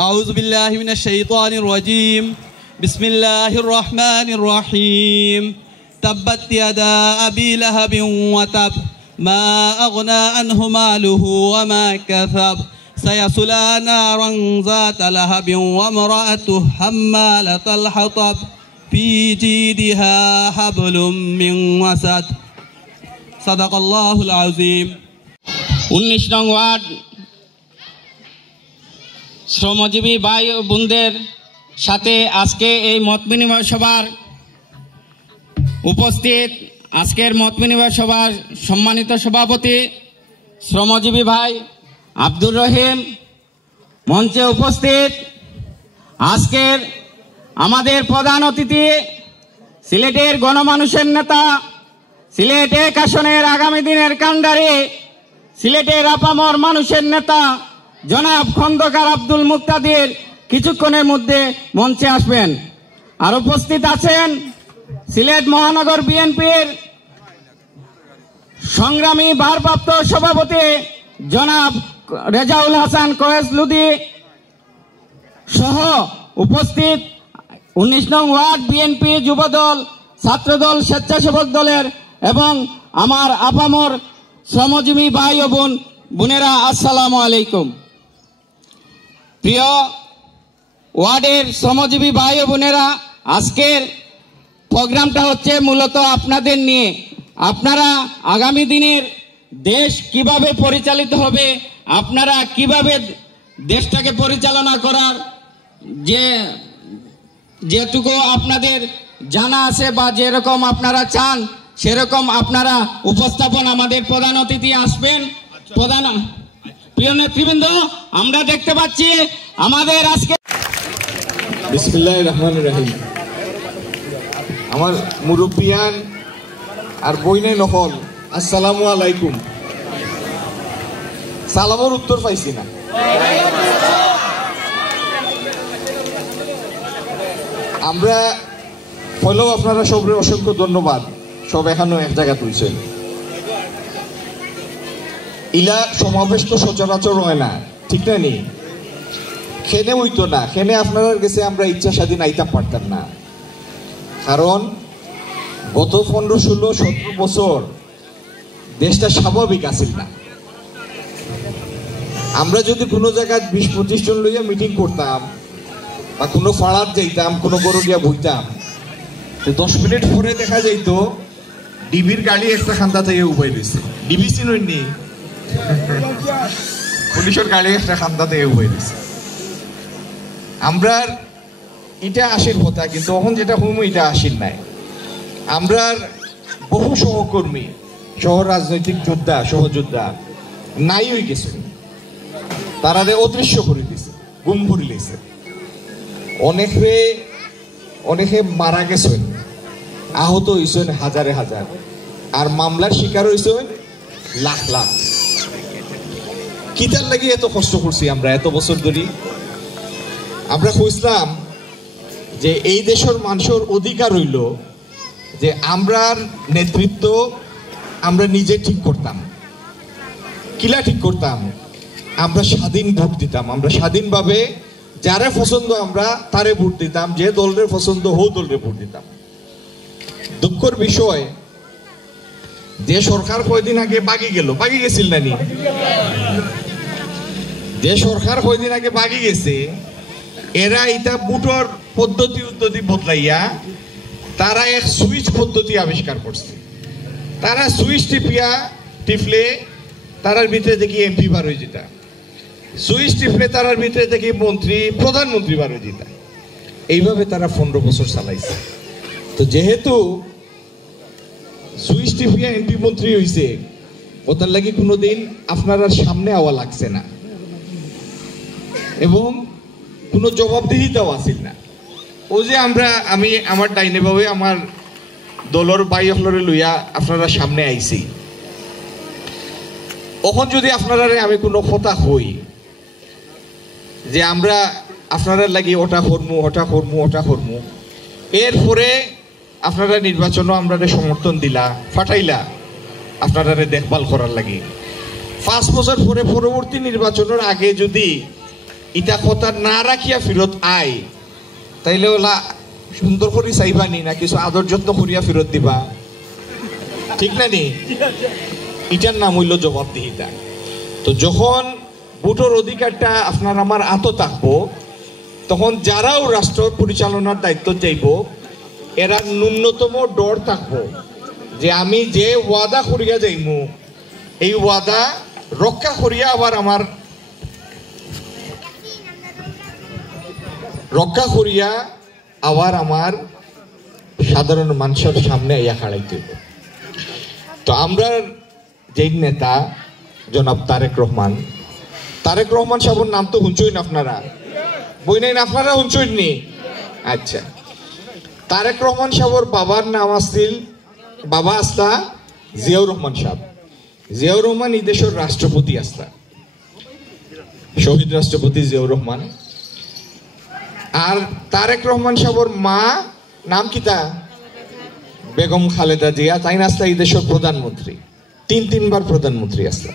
أعوذ بالله من الشيطان الرجيم بسم الله الرحمن الرحيم تبت يدا أبي لهب وتب ما أغنى عنه ماله وما كسب سيصلى نارا ذات لهب وامرأته حمالة الحطب في جيدها حبل من مسد صدق الله العظيم 19 নং ওয়ার্ড শ্রমজীবী ভাই ও বোনদের সাথে আজকে এই মত বিনিময় সভার উপস্থিত আজকের মত বিনিময় সভার সম্মানিত সভাপতি শ্রমজীবী ভাই আব্দুর রহিম, মঞ্চে উপস্থিত আজকের আমাদের প্রধান অতিথি সিলেটের গণমানুষের নেতা, সিলেট এক আসনের আগামী দিনের কান্ডারি, সিলেটের আপামর মানুষের নেতা জনাব খন্দকার আব্দুল মুক্তাদির কিছুক্ষণের মধ্যে মঞ্চে আসবেন। আর উপস্থিত আছেন সিলেট মহানগর বিএনপির সংগ্রামী ভারপ্রাপ্ত সভাপতি জনাব রেজাউল হাসান কয়েস লুদি সহ উপস্থিত 19 নং ওয়ার্ড বিএনপি যুবদল, ছাত্রদল, স্বেচ্ছাসেবক দলের এবং আমার আপামর শ্রমজীবী ভাই ও বোনেরা, আসসালামু আলাইকুম। প্রিয় ওয়ার্ডের শ্রমজীবী ভাই ও বোনেরা, আজকের প্রোগ্রামটা হচ্ছে মূলত আপনাদের নিয়ে। আপনারা আগামী দিনের দেশ কিভাবে পরিচালিত হবে, আপনারা কিভাবে দেশটাকে পরিচালনা করার যেটুকু আপনাদের জানা আছে বা যেরকম আপনারা চান সেরকম আপনারা উপস্থাপন, আমাদের প্রধান অতিথি আসবেন। প্রধান প্রিয় নেতৃবৃন্দ, আমরা দেখতে পাচ্ছি আমাদের আজকে বিসমিল্লাহির রহমানির রহিম। আমার মুরব্বিয়ান আর বইনে নহল, আসসালামু আলাইকুম। সালামের উত্তর পাইছি না। আমরা হলেও আপনারা সবরে অসংখ্য ধন্যবাদ, সব এখানে এক জায়গা তুলছেন। ইলা সমাবেশ তো সচরাচর হয় না, ঠিক না নি? খেনে হইতো না, খেনে আপনারা গেছে আমরা ইচ্ছা স্বাধীন আইতাম পারতাম না। কারণ গত 15, 16, 17 বছর দেশটা স্বাভাবিক আছিল না। আমরা যদি কোনো জায়গায় 20-25 জন লইয়া মিটিং করতাম বা কোনো ফাড়াত যাইতাম, কোনো গরু গিয়া বইতাম, 10 মিনিট পরে দেখা যাইত ডিবির গাড়ি একটা খান্দা থেকে উবাই দিচ্ছে। ডিবি চিনি, পুলিশের গাড়ি একটা খান্দা থেকে উবাই দিচ্ছে। আমরা এটা আসির কথা, কিন্তু তখন যেটা হুম এটা আসির নাই। আমরা বহু সহকর্মী, সহ রাজনৈতিক যোদ্ধা, সহযোদ্ধা নাই হয়ে গেছে, তারা অদৃশ্য করে দিছে, গুম করে দিয়েছে। অনেকে মারা গেছেন, আহত হয়েছেন হাজারে হাজার, আর মামলার শিকার হয়েছেন লাখ লাখ। কিতার লাগি এত কষ্ট করছি আমরা এত বছর ধরে? আমরা খুঁজলাম যে এই দেশের মানুষের অধিকার হইল যে আমরার নেতৃত্ব আমরা নিজে ঠিক করতাম। কিলা ঠিক করতাম? আমরা স্বাধীন ভোট দিতাম, আমরা স্বাধীনভাবে যারে পছন্দ আমরা তারে ভোট দিতাম, যে দলের পছন্দ হো দলের ভোট দিতাম। দুঃখের বিষয় যে সরকার কয়দিন আগে বাগি গেছিল না নি? যে সরকার কয়দিন আগে বাগি গেছে, এরা এটা বুটর পদ্ধতি বদলাইয়া তারা এক সুইচ পদ্ধতি আবিষ্কার করছে। তারা সুইচ টিপলে তারার ভিতরে দেখি এমপি বার হয়ে যেতা, সুইচ টিপলে তারার ভিতরে দেখি প্রধানমন্ত্রী বার হয়ে যেতা। এইভাবে তারা 15 বছর চালাইছে। তো যেহেতু সুইচ টিপিয়া এমপি মন্ত্রী হয়েছে, ওটার লাগি কোনোদিন আপনার সামনে আওয়া লাগছে না এবং কোনো জবাবদিহিতাও আসিল না। ও যে আমি আমার ডাইনে ভাবে আমার দলর বাই হলরে লইয়া আপনারা সামনে আইছি, ওখন যদি আপনারা আমি কোনো কথা হই যে আমরা আপনারা লাগি ওটা করমু, এরপরে আপনারা নির্বাচনও আমরা সমর্থন দিলা, ফাটাইলা আপনারা দেখভাল করার লাগি। 5 বছর পরে পরবর্তী নির্বাচনের আগে যদি ইটা কথা না রাখিয়া ফেরত আয়, তাইলে ওলা সুন্দর করে চাইবানি না কিছু আদর যত্ন করিয়া ফেরত দিবা, ঠিক না নি? এটার নাম হইল জবাবদিহিতা। তো যখন ভোটের অধিকারটা আপনার আমার আত থাকবো, তখন যারাও রাষ্ট্র পরিচালনার দায়িত্ব চাইব, এরা ন্যূনতম ডর থাকবো যে আমি যে ওয়াদা করিয়া যাইমু এই ওয়াদা রক্ষা করিয়া আবার আমার সাধারণ মানুষের সামনে ইয়া খাড়াইতে হবে। তো আমরা যেই নেতা জনাব তারেক রহমান সাহেবের নাম তো শুনছই না আপনারা, বই নাই না আপনারা শুনছই নি? আচ্ছা, তারেক রহমান সাহেবের বাবার নাম আসছিল, বাবা আসলা জিয়াউর রহমান সাহেব। জিয়াউর রহমান এই দেশের রাষ্ট্রপতি আসলা, শহীদ রাষ্ট্রপতি জিয়াউর রহমান। আর তারেক রহমান সাহেবের মা নাম কিতা? বেগম খালেদা জিয়া। তাই না আসলা এই দেশের প্রধানমন্ত্রী, তিনবার প্রধানমন্ত্রী আসলা।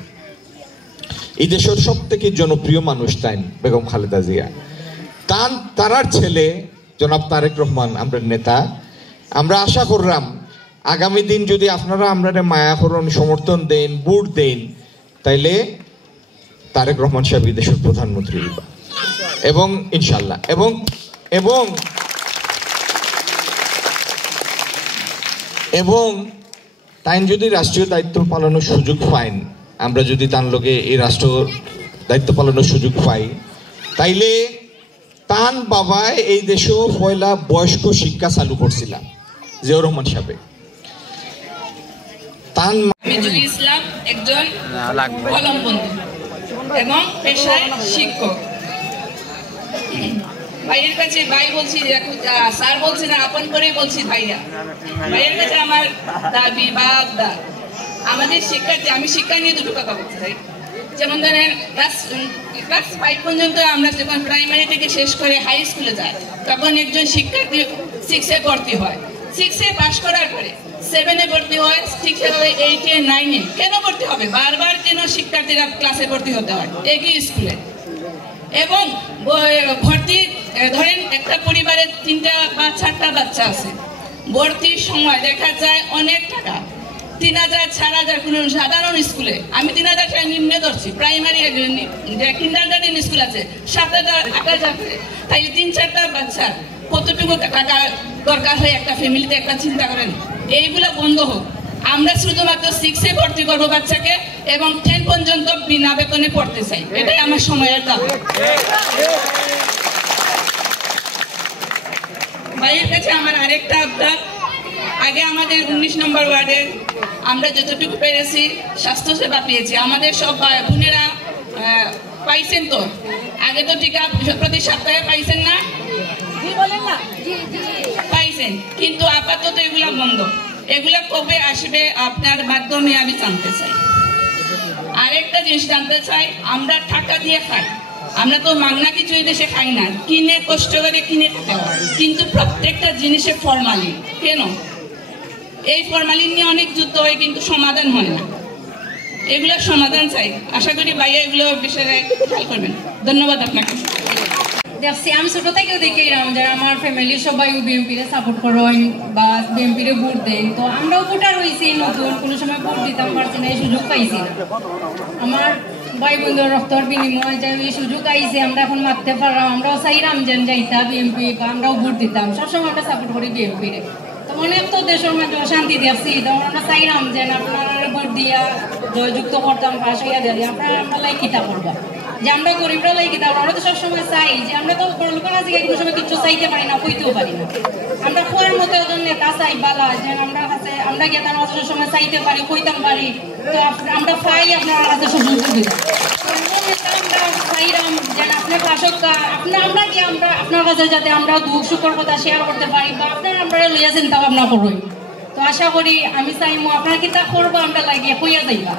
এই দেশের সব থেকে জনপ্রিয় মানুষ তাই বেগম খালেদা জিয়া। তারার ছেলে জনাব তারেক রহমান, আমরা নেতা। আমরা আশা করলাম আগামী দিন যদি আপনারা আমরা মায়া করুন, সমর্থন দেন, ভোট দেন, তাইলে তারেক রহমান সাহেব এই দেশের প্রধানমন্ত্রী হইবা। এবং ইনশাল্লাহ এবং তাই যদি রাষ্ট্রীয় দায়িত্ব পালনের সুযোগ পাইন, আমরা যদি তার লগে এই রাষ্ট্র দায়িত্ব পালনের সুযোগ পাই, তাইলে তান বাবায় এই দেশেও পয়লা বয়স্ক শিক্ষা চালু করছিলাম জিয়াউর রহমান সাহেব। মিজুল ইসলাম একজন কলম বন্ধু এবং পেশায় শিক্ষক। ভাইয়ের কাছে ভাই বলছি, স্যার বলছি না, আপন করে বলছি ভাইয়া। ভাইয়ের কাছে আমার দাবি বা আবদার, আমাদের শিক্ষার্থী, আমি শিক্ষা নিয়ে দুটো কথা বলতে চাই। যেমন ধরেন ক্লাস 5 পর্যন্ত আমরা যখন প্রাইমারি থেকে শেষ করে হাই স্কুলে যাই, তখন একজন শিক্ষার্থী 6-এ ভর্তি হয়। 6-এ পাশ করার পরে 7-এ ভর্তি হয়, 6-এ 8-এ 9-এ। কেন ভর্তি হবে? বারবার কেন শিক্ষার্থীরা ক্লাসে ভর্তি হতে হয় একই স্কুলে? এবং ভর্তি ধরেন একটা পরিবারের 3টা বা 4টা বাচ্চা আছে, ভর্তির সময় দেখা যায় অনেক টাকা, 3000, 4000 কোন সাধারণ স্কুলে, আমি 3000 টাকা নিম্নে ধরছি, প্রাইমারি কিন্ডারগার্টেন স্কুল আছে 7000, 8000 করে। তাই 3-4টা বাচ্চা কতটুকু টাকা দরকার হয় একটা ফ্যামিলিতে, একটা চিন্তা করেন। এইগুলো বন্ধ হোক। আমরা শুধুমাত্র 6-এ ভর্তি করবো বাচ্চাকে এবং 10 পর্যন্ত বিনা বেতনে পড়তে চাই, এটাই আমার সময়ের দাবি। ভাইয়ের কাছে আমার আরেকটা আবদার, আগে আমাদের 19 নম্বর ওয়ার্ডে আমরা যতটুকু পেরেছি স্বাস্থ্য সেবা পেয়েছি, আমাদের সব বোনেরা পাইছেন। তো আগে তো টিকা প্রতি সপ্তাহে পাইছেন না? পাইছেন, কিন্তু আপাতত এগুলা বন্ধ। এগুলা কবে আসবে আপনার মাধ্যমে আমি জানতে চাই। আরেকটা জিনিস জানতে চাই, আমরা টাকা দিয়ে খাই, আমরা তো মাগনা কিছু এই দেশে খাই না, কিনে কষ্ট করে কিনে খেতে হয়, কিন্তু প্রত্যেকটা জিনিসে ফরমালিন। কেন? এই ফরমালিন নিয়ে অনেক যুদ্ধ হয়, কিন্তু সমাধান হয় না। এগুলোর সমাধান চাই। আশা করি ভাইয়া এগুলো বিষয়ে খেয়াল করবেন। ধন্যবাদ আপনাকে। দেখছি আমি ছোট থেকেও দেখি যে আমার ফ্যামিলির সবাই বিএনপিরে সাপোর্ট করেন বা বিএনপিরে ভোট দেন। তো আমরাও ভোটার হয়েছি, নতুন কোনো সময় ভোট দিতাম পারছি না, এই সুযোগ পাইছি না। আমার ভাই বন্ধুর রক্তর বিনিময় যে এই সুযোগ আইছে, আমরা এখন মারতে পারলাম। আমরাও চাইলাম যে যাইতা বিএনপি, বা আমরাও ভোট দিতাম, সবসময় আমরা সাপোর্ট করি বিএনপিরে। তো অনেক তো দেশের মধ্যে শান্তি দেখছি, তখন আমরা চাইলাম যে আপনারা ভোট দিয়া জয়যুক্ত করতাম, পাশ হইয়া দিলে আপনারা আমরা লাই কিতা করবা, যে আমরা গরিবরা লাই কিতা। আমরা তো সবসময় চাই যে আমরা তো বড় লোকের কাছে কোনো সময় কিছু চাইতে পারি না, কইতেও পারি না। আমরা খোয়ার মতো ওজন নেতা চাই বালা, যে আমরা কাছে আমরা গিয়ে তার অত সময় চাইতে পারি, কইতাম পারি। তো আমরা পাই আপনার কাছে সুযোগ সুবিধা। আমরা চাইলাম যে আপনার পাশকা আমরা কি আমরা আপনার কাছে যাতে আমরা দুঃখ সুখের কথা শেয়ার করতে পারি, বা আপনার আমরা লইয়া চিন্তা ভাবনা করবই। তো আশা করি আমি চাইমু আপনার কিতা করবো আমরা লাগিয়ে কইয়া যাইবা।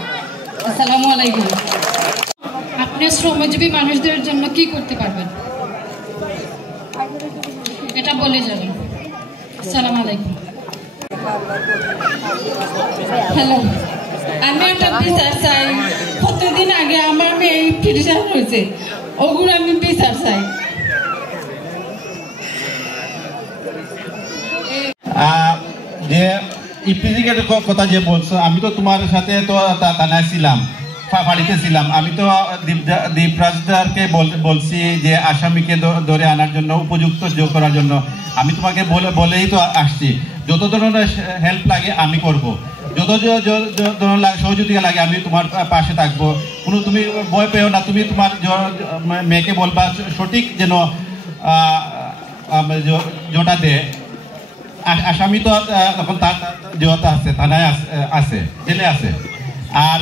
আসসালামু আলাইকুম। আপনি শ্রমজীবী মানুষদের জন্য কি করতে পারবেন এটা বলে যাবেন। আসসালামু আলাইকুম। হ্যালো, আমি একটা বিচার চাই। কতদিন আগে আমার মেয়ে ফিরিশান হয়েছে, ওগুলো আমি বিচার চাই। যে ইপিজিকের কথা যে বলছো, আমি তো তোমার সাথে তো থানায় ছিলাম, ফাঁড়িতে ছিলাম। আমি তো দীপরাজদারকে বলছি যে আসামিকে ধরে আনার জন্য, উপযুক্ত যোগ করার জন্য। আমি তোমাকে বলেই তো আসছি, যত ধরনের হেল্প লাগে আমি করব, যত ধরনের সহযোগিতা লাগে আমি তোমার পাশে থাকবো। কোনো তুমি ভয় পেও না, তুমি তোমার মেয়েকে বলবা সঠিক যেন জোটা দেয়। আসামি তো এখন যেহেতু আছে, থানায় আছে, জেলে আছে। আর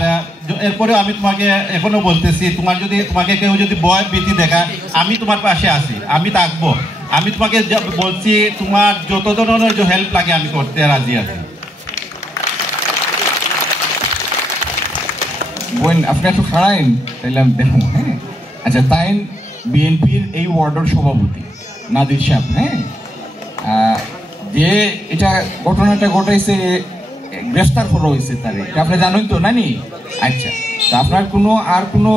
এরপরেও আমি তোমাকে এখনো বলতেছি, তোমাকে কেউ যদি ভয় ভীতি দেখায়, আমি তোমার পাশে আছি, আমি থাকবো। আমি তোমাকে বলছি, তোমার যত ধরনের যে হেল্প লাগে আমি করতে রাজি আছি। বোন আপনি একটু খাড়াইন, তাইলে আমি দেখো। হ্যাঁ, আচ্ছা, তাই বিএনপির এই ওয়ার্ডের সভাপতি নাদির সাহেব, হ্যাঁ, যে এটা ঘটনাটা ঘটাইছে, গ্রেফতার করা হয়েছে তারে, আপনি জানেন তো নানি? আচ্ছা, তা আপনার কোনো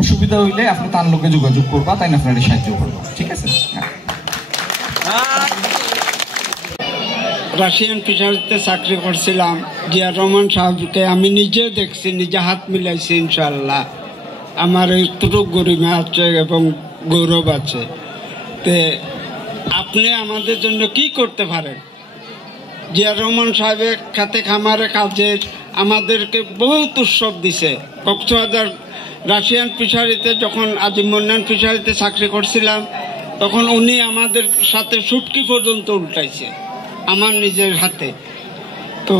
অসুবিধা হইলে আপনি তার লোকে যোগাযোগ করবা, তাই না আপনার সাহায্য করবো, ঠিক আছে? রাশিয়ান ফিশারিতে চাকরি করছিলাম। জিয়া রহমান সাহেবকে আমি নিজে দেখছি, নিজে হাত মিলাইছি। ইনশাল্লাহ আমার এতটুকু গরিমা আছে এবং গৌরব আছে। তে আপনি আমাদের জন্য কি করতে পারেন? জিয়া রহমান সাহেবের খাতে খামারে কাজে আমাদেরকে বহুত উৎসব দিছে। কক্সবাজার রাশিয়ান ফিশারিতে যখন আজিমুন্নান ফিশারিতে চাকরি করছিলাম, তখন উনি আমাদের সাথে শুটকি পর্যন্ত উল্টাইছে আমার নিজের হাতে। তো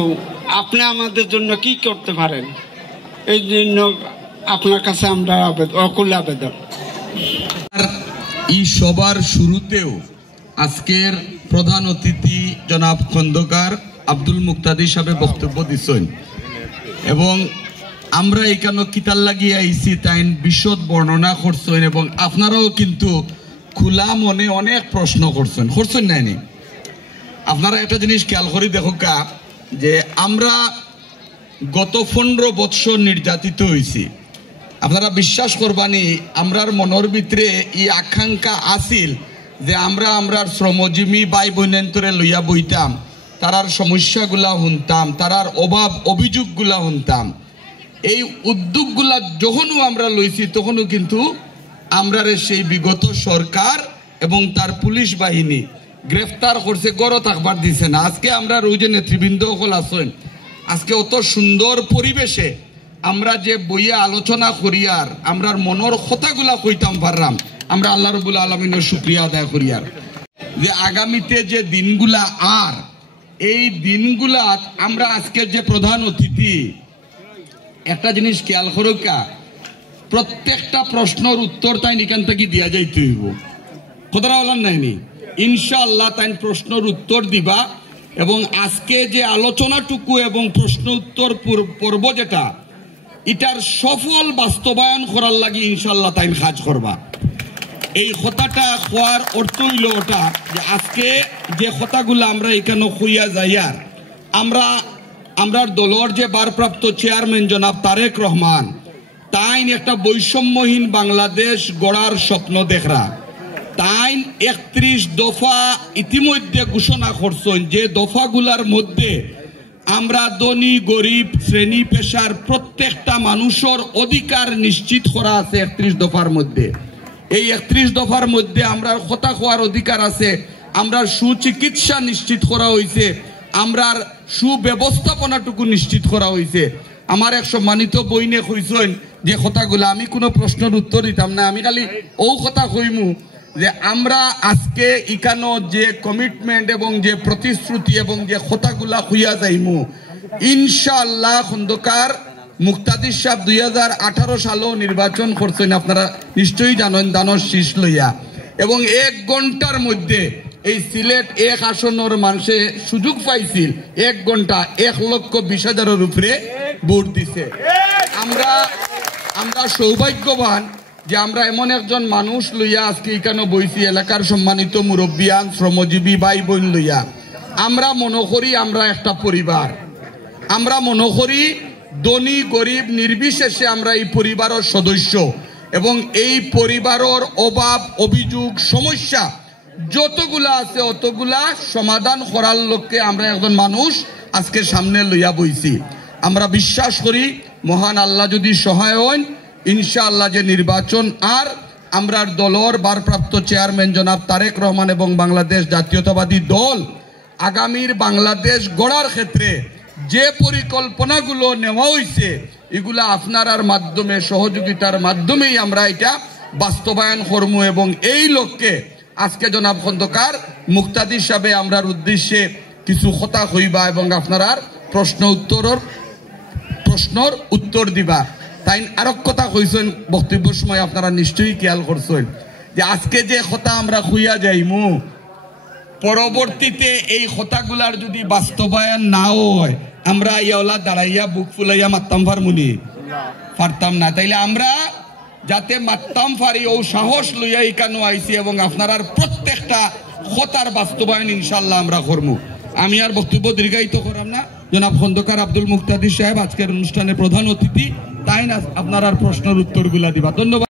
আপনি আমাদের জন্য কি করতে পারেন? এই জন্য আপনার কাছে আমরা অকুল আবেদন। এই সবার শুরুতেও আজকের প্রধান অতিথি জনাব খন্দকার আব্দুল মুক্তাদি সাহেব বক্তব্য দিচ্ছেন, এবং আমরা এখানে কিতাল লাগিয়ে আইসি তাই বিশদ বর্ণনা করছেন, এবং আপনারাও কিন্তু খোলা মনে অনেক প্রশ্ন করছেন নাইনি? আপনারা একটা জিনিস খেয়াল করে দেখো যে আমরা গত 15 বছর নির্যাতিত হয়েছি। আপনারা বিশ্বাস করবানি, আমরার মনের ভিতরে এই আকাঙ্ক্ষা আসিল যে আমরার শ্রমজীবী ভাই বোনেন্তরে লইয়া বইতাম, তারার সমস্যাগুলা শুনতাম, তারার অভাব অভিযোগগুলা শুনতাম। এই উদ্যোগগুলা যখনও আমরা লইছি, তখনও কিন্তু আমরারে সেই বিগত সরকার এবং তার পুলিশ বাহিনী গ্রেফতার করছে, গড় থাকবার দিছে না। আজকে আমরা ওই যে নেতৃবৃন্দ সকল আছেন, আজকে অত সুন্দর পরিবেশে আমরা যে বইয়ে আলোচনা করিয়ার আমরার মনের কথাগুলা কইতাম পারলাম, আমরা আল্লাহ রাব্বুল আলামিনের শুকরিয়া আদায় করিয়ার যে আগামীতে যে দিনগুলা, আর এই দিনগুলা আমরা আজকের যে প্রধান অতিথি, একটা জিনিস খেয়াল করো, প্রত্যেকটা প্রশ্নের উত্তর তাই এখান থেকে দিয়া যাইতে হইব, কথাটা বলার নাইনি। ইনশাআল্লাহ তাই প্রশ্নের উত্তর দিবা, এবং আজকে যে আলোচনাটুকু এবং প্রশ্ন উত্তর পর্ব যেটা, এটার সফল বাস্তবায়ন করার লাগি ইনশাআল্লাহ তাই কাজ করবা। এই কথাটা হওয়ার অর্থ হইল ওটা যে আজকে যে কথাগুলো আমরা এখানে হইয়া যাইয়ার, আমরা দলের যে ভারপ্রাপ্ত চেয়ারম্যান জনাব তারেক রহমান, তাই একটা বৈষম্যহীন বাংলাদেশ গড়ার স্বপ্ন দেখরা, তাই 31 দফা ইতিমধ্যে ঘোষণা করছেন, যে দফাগুলার মধ্যে আমরা ধনী গরিব শ্রেণী পেশার প্রত্যেকটা মানুষের অধিকার নিশ্চিত করা আছে। 31 দফার মধ্যে, এই 31 দফার মধ্যে আমরা কথা হওয়ার অধিকার আছে, আমরা সুচিকিৎসা নিশ্চিত করা হয়েছে, আমরার সুব্যবস্থাপনাটুকু নিশ্চিত করা হয়েছে। আমার এক সম্মানিত বইনে কইছেন যে কথাগুলো, আমি কোনো প্রশ্নের উত্তর দিতাম না, আমি খালি ও কথা কইমু যে আমরা আজকে এখানে যে কমিটমেন্ট এবং যে প্রতিশ্রুতি এবং যে কথাগুলা হইয়া যাইমু, ইনশাআল্লাহ খন্দকার মুক্তাদির সাহেব 2018 সালেও নির্বাচন করছেন, আপনারা নিশ্চয়ই জানেন, দানর শীষ লইয়া, এবং 1 ঘন্টার মধ্যে এই সিলেট 1 আসনের মানুষে সুযোগ পাইছিল, 1 ঘন্টা 1,20,000-এর উপরে ভোট দিছে। আমরা সৌভাগ্যবান যে আমরা এমন একজন মানুষ লইয়া আজকে এখানে বইছি, এলাকার সম্মানিত মুরব্বিয়ান শ্রমজীবী ভাই বোন লইয়া। আমরা মনে করি আমরা একটা পরিবার, আমরা মনে করি ধনী গরিব নির্বিশেষে আমরা এই পরিবারের সদস্য, এবং এই পরিবারের অভাব অভিযোগ সমস্যা যতগুলা আছে অতগুলা সমাধান করার লক্ষ্যে আমরা একজন মানুষ আজকে সামনে লইয়া বইছি। আমরা বিশ্বাস করি মহান আল্লাহ যদি সহায় হন ইনশাআল্লাহ যে নির্বাচন আর আমরার দলের ভারপ্রাপ্ত চেয়ারম্যান জনাব তারেক রহমান এবং বাংলাদেশ জাতীয়তাবাদী দল আগামীর বাংলাদেশ গড়ার ক্ষেত্রে যে পরিকল্পনাগুলো নেওয়া হয়েছে এগুলা আপনার মাধ্যমে সহযোগিতার মাধ্যমেই আমরা এটা বাস্তবায়ন করব এবং এই লক্ষ্যে আজকে জনাব খন্দকার মুক্তাদি সাহেব আমরার উদ্দেশ্যে কিছু কথা কইবা এবং আপনার প্রশ্নর উত্তর দিবা। তাই আরো কথা কইছেন বক্তব্যের সময় আপনারা নিশ্চয়ই খেয়াল করছেন যে আজকে যে কথা আমরা খুইয়া যাইমু পরবর্তীতে এই কথাগুলার যদি বাস্তবায়ন না হয় আমরা ইয়াওলা দাঁড়াইয়া বুক ফুলাইয়া মারতাম পারতাম না। তাইলে আমরা যাতে মারতাম পারি ও সাহস লইয়া এখানে আইছি এবং আপনার প্রত্যেকটা কথার বাস্তবায়ন ইনশাল্লাহ আমরা করবো। আমি আর বক্তব্য দীর্ঘায়িত করাম না। জনাব খন্দকার আব্দুল মুক্তাদির সাহেব আজকের অনুষ্ঠানের প্রধান অতিথি, তাই না আপনার প্রশ্নের উত্তরগুলা দিবা। ধন্যবাদ।